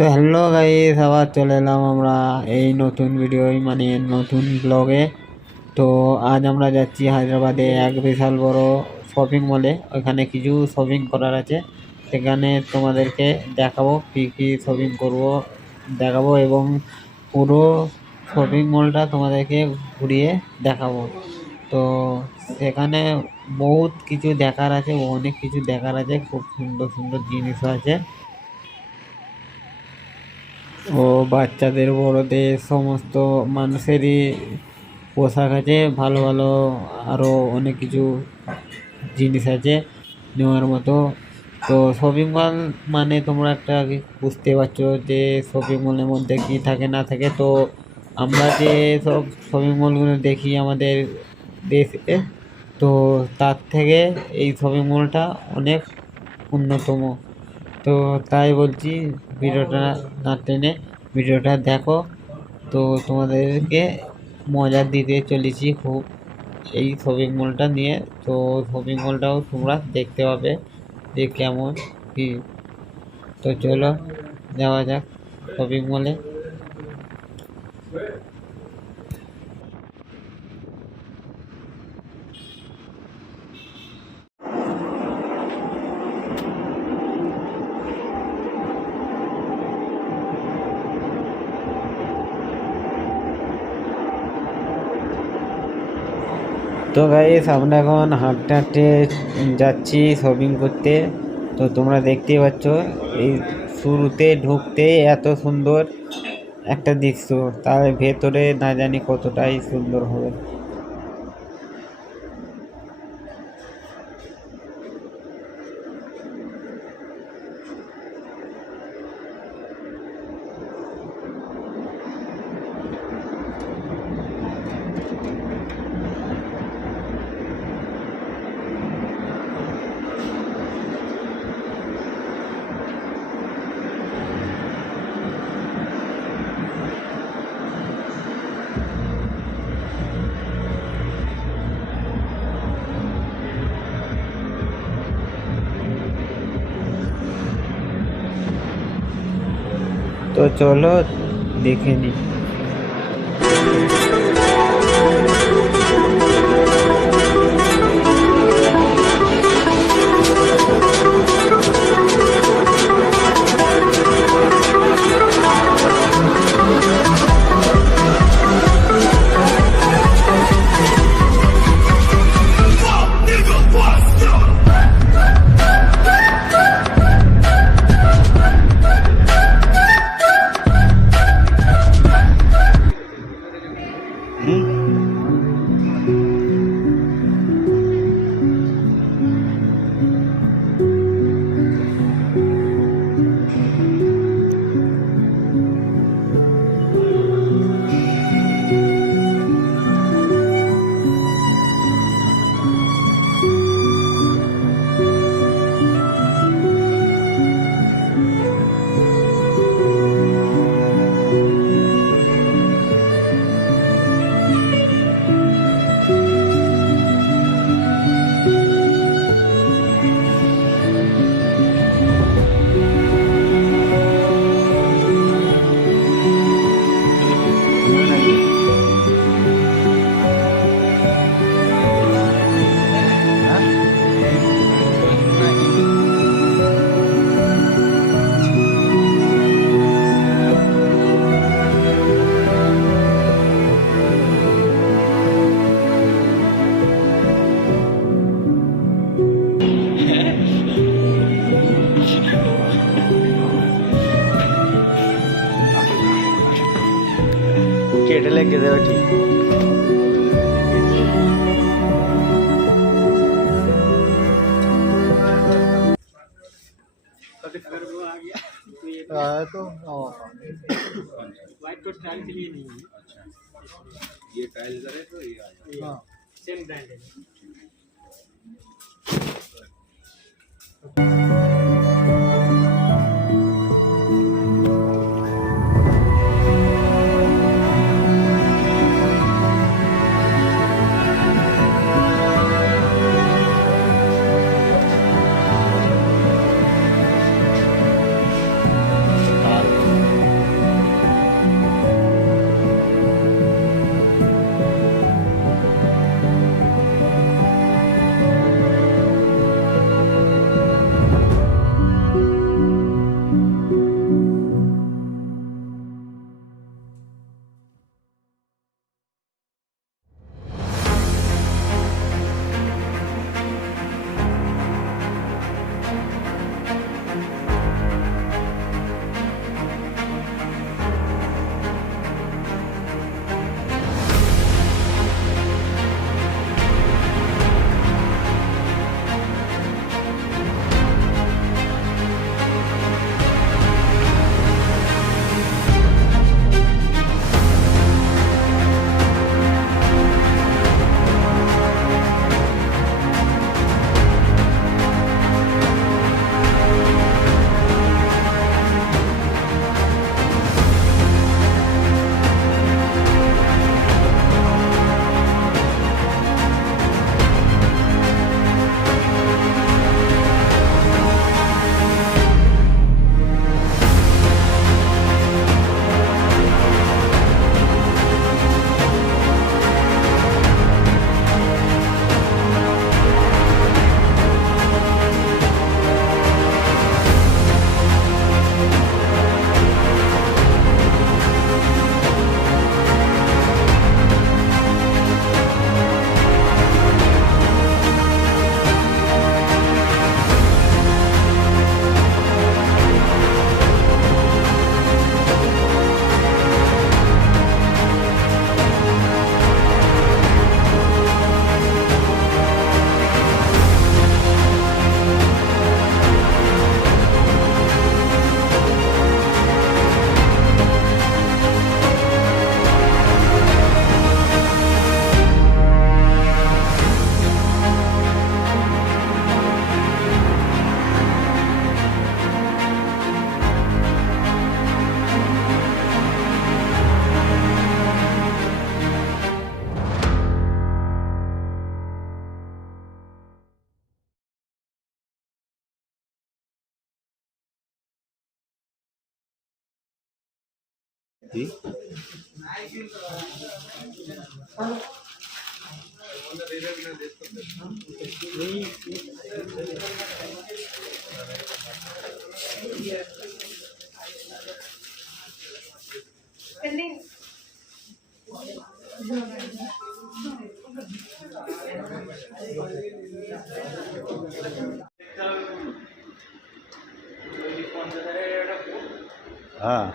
তো hello guys, আবার চলে এলাম আমরা এই নতুন ভিডিও মানে নতুন ব্লগে। তো আজ আমরা যাচ্ছি হায়দ্রাবাদে এক বিশাল বড় শপিং মলে। ওখানে কিছু শপিং করার আছে, সেখানে তোমাদেরকে দেখাবো কি কি শপিং করব দেখাবো, এবং পুরো শপিং মলটা তোমাদেরকে ঘুরিয়ে দেখাবো। তো সেখানে বহুত কিছু দেখার আছে, অনেক কিছু দেখার আছে, খুব সুন্দর সুন্দর জিনিসও আছে। ও বাচ্চাদের বড়দের সমস্ত মানুষেরই পোশাক আছে, ভালো ভালো আরও অনেক কিছু জিনিস আছে নেওয়ার মতো। তো শপিং মল মানে তোমরা একটা বুঝতে পারছো যে শপিং মলের মধ্যে কী থাকে না থাকে। তো আমরা যে সব শপিং মলগুলো দেখি আমাদের দেশে, তো তার থেকে এই শপিং মলটা অনেক অন্যতম। তো তাই বলছি, ভিডিওটা না টেনে ভিডিওটা দেখো। তো তোমাদেরকে মজা দিতে চলেছি খুব এই শপিং মলটা নিয়ে। তো শপিং মলটাও তোমরা দেখতে পাবে যে কেমন কি। তো চলো যাওয়া যাক শপিং মলে। তো গাইস, আমরা এখন হাঁটতে হাঁটতে যাচ্ছি শপিং করতে। তো তোমরা দেখতেই পাচ্ছ, এই শুরুতে ঢুকতে এত সুন্দর একটা দৃশ্য, তার ভেতরে না জানি কতটাই সুন্দর হবে। তো চলো দেখে নিই। केटे लेके देव ठीक। आया तो व्हाइट को टाइल के लिए नहीं है। अच्छा, ये टाइल इधर है तो ये आ जाएगा। हाँ, सेम ब्रांड है। जी हाँ